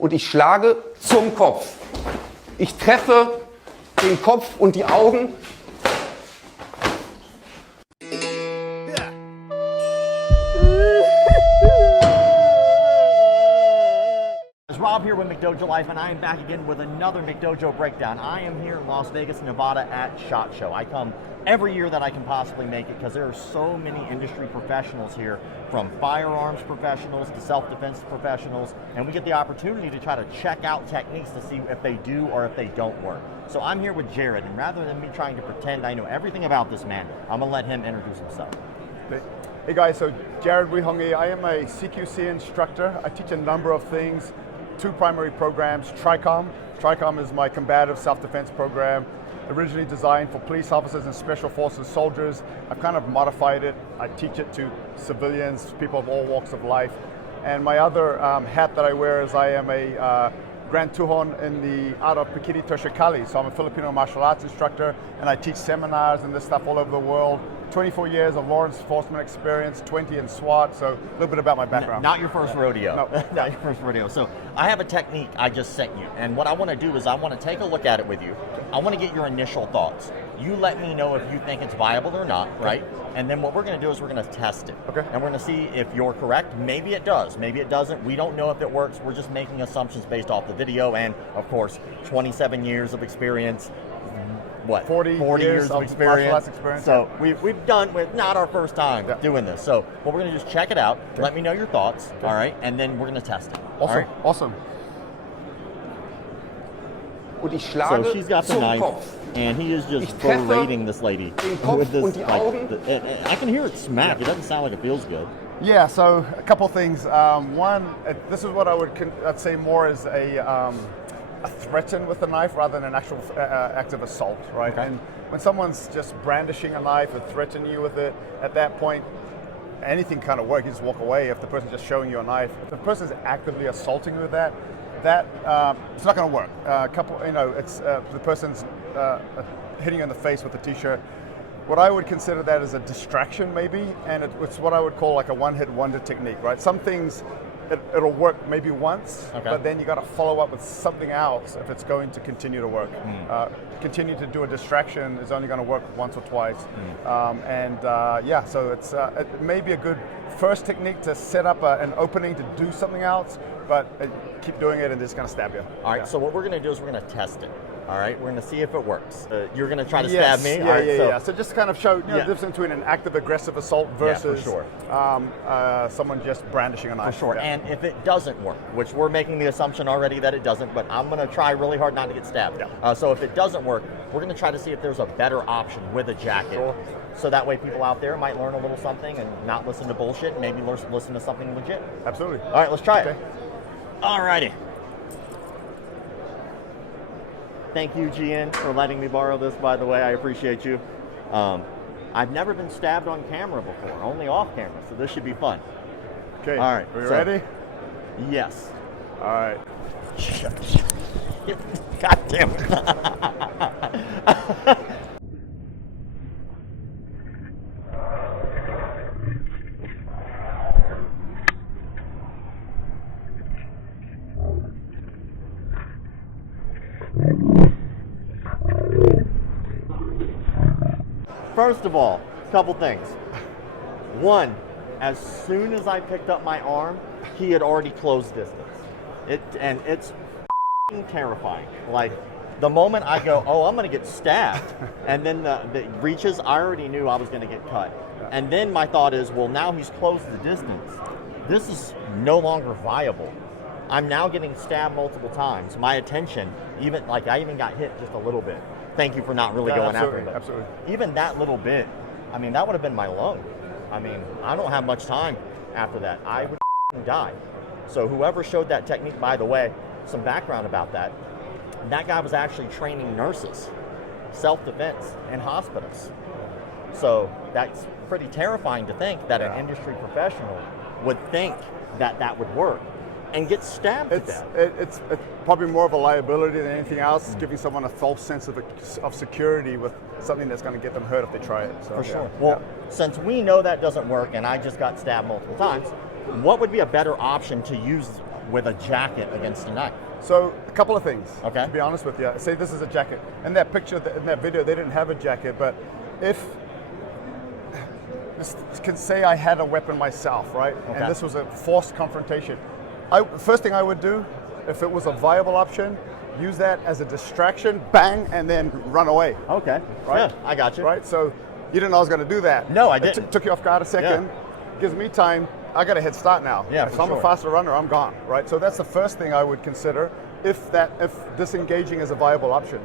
und ich schlage zum Kopf. Ich treffe den Kopf und die Augen. Rob here with McDojoLife, and I am back again with another McDojo breakdown. I am here in Las Vegas, Nevada at SHOT Show. I come every year that I can possibly make it because there are so many industry professionals here, from firearms professionals to self-defense professionals, and we get the opportunity to try to check out techniques to see if they do or if they don't work. So I'm here with Jared, and rather than me trying to pretend I know everything about this man, I'm going to let him introduce himself. Hey guys, so Jared Wihongi. I am a CQC instructor. I teach a number of things. Two primary programs, TRICOM. TRICOM is my combative self-defense program, originally designed for police officers and special forces soldiers. I've kind of modified it. I teach it to civilians, people of all walks of life. And my other hat that I wear is I am a Grand Tuhon in the art of Pikiti Toshikali. So I'm a Filipino martial arts instructor, and I teach seminars and this stuff all over the world. 24 years of law enforcement experience, 20 in SWAT, so a little bit about my background. Not your first rodeo. No. Not your first rodeo. So I have a technique I just sent you, and what I want to do is I want to take a look at it with you. I want to get your initial thoughts. You let me know if you think it's viable or not, right? And then what we're going to do is we're going to test it. Okay. And we're going to see if you're correct. Maybe it does. Maybe it doesn't. We don't know if it works. We're just making assumptions based off the video and, of course, 27 years of experience. What? 40 years of martial arts experience. So we've done, with not our first time doing this. So what we're going to just check it out. Okay. Let me know your thoughts, all right? And then we're going to test it. Awesome, all right? Awesome. Und ich schlage so she's got the zum knife, Kopf. and he is just berating this lady with this. I can hear it smack. It doesn't sound like it feels good. Yeah, so a couple things. One, this is what I'd say more is a threaten with a knife rather than an actual active assault, right? Okay. And when someone's just brandishing a knife or threatening you with it, at that point, anything kind of works. You just walk away if the person's just showing you a knife. If the person's actively assaulting you with that it's not going to work. It's the person's hitting you in the face with a t-shirt. What I would consider that as a distraction, maybe, and it's what I would call like a one-hit wonder technique, right? Some things it'll work maybe once, but then you got to follow up with something else if it's going to continue to work. Continue to do a distraction is only going to work once or twice, so it may be a good first technique to set up an opening to do something else, but keep doing it and it's going to stab you. All right, so what we're going to do is we're going to test it. All right, we're going to see if it works. You're going to try to stab me? So just kind of show the difference between an active aggressive assault versus someone just brandishing a knife. For sure, and if it doesn't work, which we're making the assumption already that it doesn't, but I'm going to try really hard not to get stabbed. So if it doesn't work, we're going to try to see if there's a better option with a jacket. Sure. So that way people out there might learn a little something and not listen to bullshit and maybe listen to something legit. Absolutely. All right, let's try it. All righty. Thank you, GN, for letting me borrow this, by the way. I appreciate you. I've never been stabbed on camera before, only off camera, so this should be fun. Okay. All right. Are you ready? Yes. All right. God damn it. First of all, a couple things. One, as soon as I picked up my arm, he had already closed distance. It's terrifying. Like, the moment I go, oh, I'm going to get stabbed, and then the reaches, I already knew I was going to get cut. And then my thought is, well, now he's closed the distance. This is no longer viable. I'm now getting stabbed multiple times. My attention, I even got hit just a little bit. Thank you for not really going after me. Absolutely. Even that little bit, I mean, that would have been my lung. I mean, I don't have much time after that. I would die. So whoever showed that technique, by the way, some background about that, that guy was actually training nurses, self-defense in hospitals. So that's pretty terrifying to think that an industry professional would think that that would work and get stabbed to death. It's probably more of a liability than anything else. It's giving someone a false sense of security with something that's going to get them hurt if they try it. So, for sure. Well, since we know that doesn't work and I just got stabbed multiple times, what would be a better option to use with a jacket against a knife? So a couple of things, Okay. to be honest with you. Say this is a jacket. In that picture, in that video, they didn't have a jacket, but if, this can say I had a weapon myself, right? Okay. And this was a forced confrontation. First thing I would do, if it was a viable option, use that as a distraction, bang, and then run away. Okay. Right? Yeah, I got you. Right? So you didn't know I was going to do that. No, I It didn't. took you off guard a second. Gives me time. I got a head start now. Yeah, if for I'm sure. a faster runner, I'm gone. Right? So that's the first thing I would consider if disengaging is a viable option.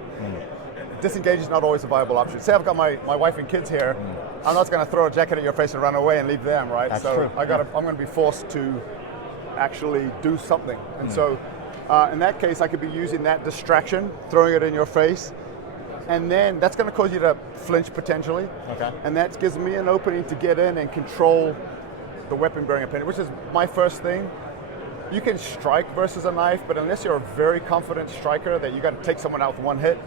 Disengage is not always a viable option. Say I've got my wife and kids here. I'm not going to throw a jacket at your face and run away and leave them, right? That's so true. I'm going to be forced to actually do something. And so in that case, I could be using that distraction, throwing it in your face, and then that's going to cause you to flinch potentially. Okay. And that gives me an opening to get in and control the weapon bearing opponent, which is my first thing. You can strike versus a knife, but unless you're a very confident striker that you got to take someone out with one hit,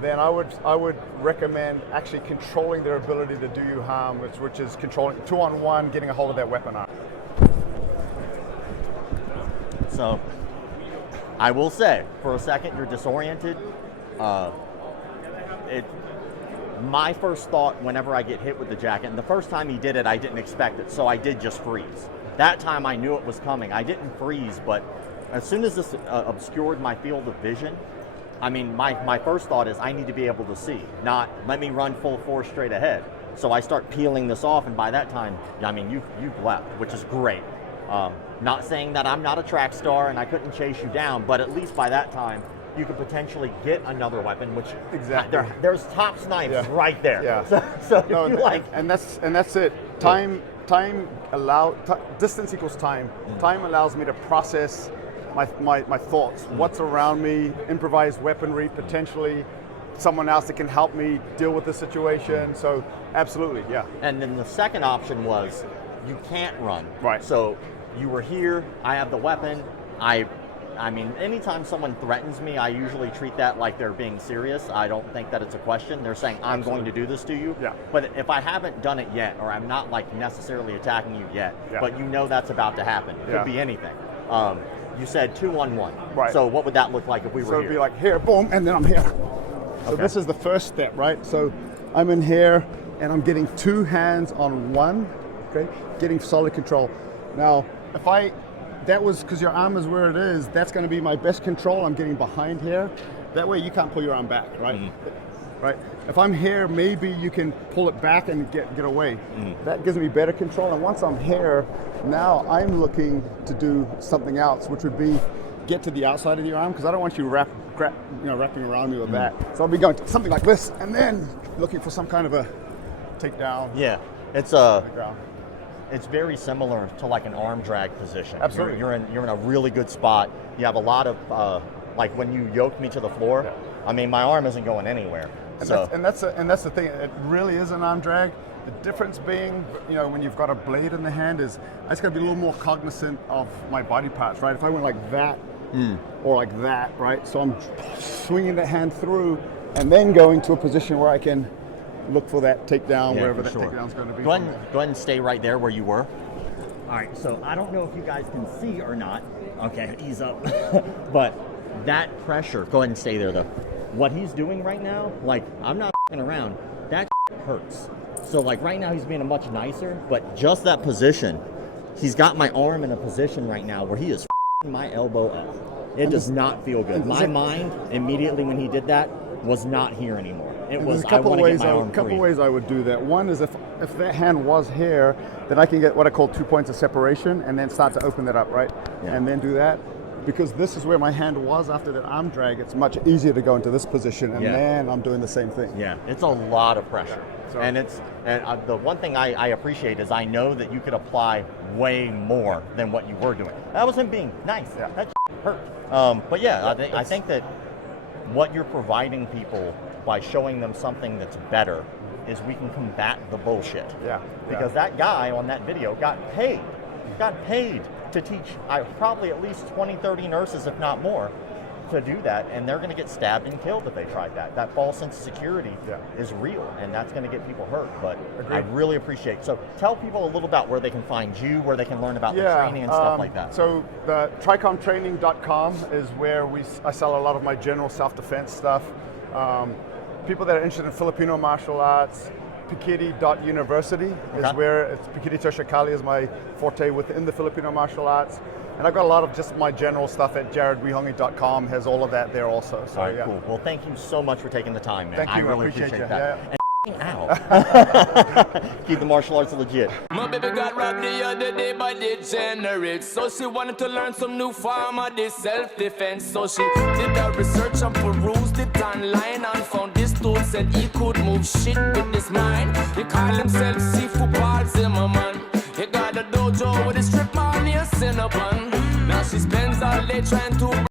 then I would recommend actually controlling their ability to do you harm, which is controlling 2-on-1, getting a hold of that weapon arm. So, I will say, for a second, you're disoriented. My first thought whenever I get hit with the jacket, and the first time he did it, I didn't expect it, so I did just freeze. That time I knew it was coming. I didn't freeze, but as soon as this obscured my field of vision, I mean, my first thought is I need to be able to see, not let me run full force straight ahead. So I start peeling this off, and by that time, I mean, you've left, which is great. Not saying that I'm not a track star and I couldn't chase you down, but at least by that time, you could potentially get another weapon, which Exactly. there's Top's knives Yeah. right there. Yeah. So if you like, and that's it. Distance equals time. Time allows me to process my thoughts. What's around me, improvise weaponry, potentially someone else that can help me deal with the situation. So absolutely, yeah. And then the second option was you can't run. Right. So you were here, I have the weapon, I mean, anytime someone threatens me, I usually treat that like they're being serious. I don't think that it's a question. They're saying, I'm going to do this to you. Yeah. But if I haven't done it yet, or I'm not like necessarily attacking you yet, Yeah. but you know that's about to happen. It Yeah. could be anything. You said 2-on-1. Right. So what would that look like if we So were it'd here? be like here, boom, and then I'm here. So Okay. this is the first step, right? So I'm in here and I'm getting two hands on one, okay? Getting solid control. Now, that was because your arm is where it is, that's going to be my best control. I'm getting behind here. That way you can't pull your arm back, right? Right? If I'm here, maybe you can pull it back and get away. That gives me better control. And once I'm here, now I'm looking to do something else, which would be get to the outside of your arm, because I don't want you wrapping around me with that. So I'll be going to something like this, and then looking for some kind of a takedown. Yeah. Ground. It's very similar to like an arm drag position. Absolutely. You're in a really good spot. You have a lot of like when you yoked me to the floor. Yeah. I mean, my arm isn't going anywhere. And So that's the thing. It really is an arm drag. The difference being, when you've got a blade in the hand, is I just got to be a little more cognizant of my body parts, right? If I went like that or like that, right? So I'm swinging the hand through and then going to a position where I can look for that takedown, wherever that takedown's going to be. Go ahead and stay right there where you were. All right, so I don't know if you guys can see or not. Okay, ease up. But that pressure, go ahead and stay there though. What he's doing right now, like, I'm not f***ing around, that hurts. So like right now he's being much nicer, but just that position, he's got my arm in a position right now where he is f***ing my elbow up. It does not feel good. My mind, immediately when he did that, was not here anymore. It was, I want to get my arm free. couple ways I would do that. One is if that hand was here, then I can get what I call 2 points of separation and then start to open that up, right? Yeah. And then do that. Because this is where my hand was after that arm drag, it's much easier to go into this position, and then I'm doing the same thing. Yeah, it's a lot of pressure. So- And the one thing I appreciate is I know that you could apply way more than what you were doing. That was him being nice. Yeah. That hurt. But yeah, I think that what you're providing people by showing them something that's better is we can combat the bullshit. Yeah. Because that guy on that video got paid to teach probably at least 20, 30 nurses, if not more, to do that, and they're going to get stabbed and killed if they tried that. That false sense of security is real, and that's going to get people hurt. But I really appreciate it. So tell people a little about where they can find you, where they can learn about the training and stuff like that. So the tricomtraining.com is where I sell a lot of my general self-defense stuff. People that are interested in Filipino martial arts, Pikiti.university is where it's Pikiti Tertiary is my forte within the Filipino martial arts. And I've got a lot of just my general stuff at jaredwehungy.com, has all of that there also. So, all right, cool. Well, thank you so much for taking the time, man. Thank you. I really appreciate that. Yeah. Ow. Keep the martial arts legit. My baby got robbed the other day by degenerates. So she wanted to learn some new form of this self-defense. So she did her research and perused it online and found this tool said he could move shit with his mind. He call himself Seafood Paul Zimmerman. He got a dojo with a strip on near Cinnabon. Now she spends all day trying to